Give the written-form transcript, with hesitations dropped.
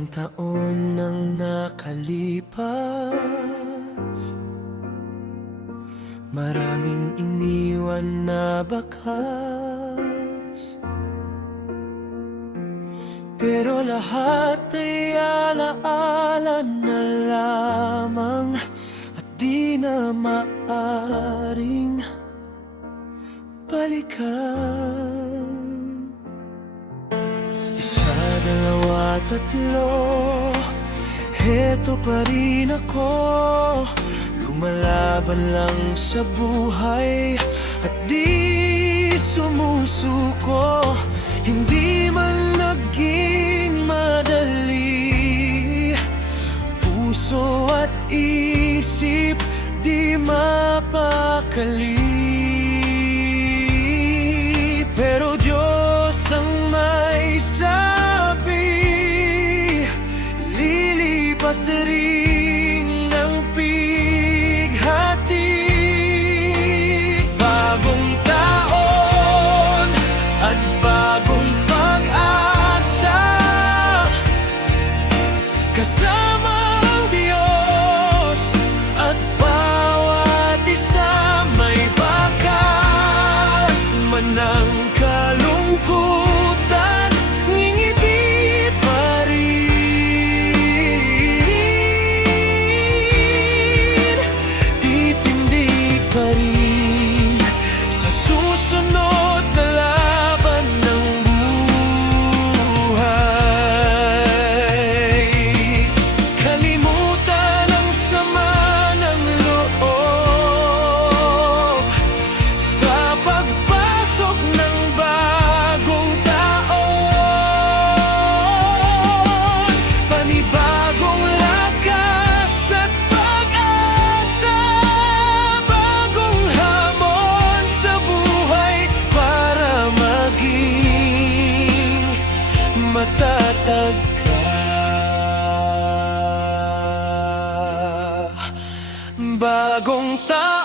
Isang taon nang nakalipas, maraming iniwan na bakas, pero lahat ay alaala na lamang at di na maaring balikan. Isa, dalawa, tatlo, heto pa rin ako, lumalaban lang sa buhay at di sumusuko. Hindi man naging madali, puso at isip di mapakali, pero Diyos ang may sabi, lilipas rin ang pighati. Bagong taon at bagong pag-asa, kasama ang Diyos at bawat isa may bakas man ng kalungkutan, ngingiti pa rin, titindig pa rin sa susunod na laban ng buhay. Kalimutan ang sama ng loob sa pagpasok ng bagong taon. Panibagong lakas at pag-asa, bagong hamon sa buhay para maging matatag ka. Bagong taon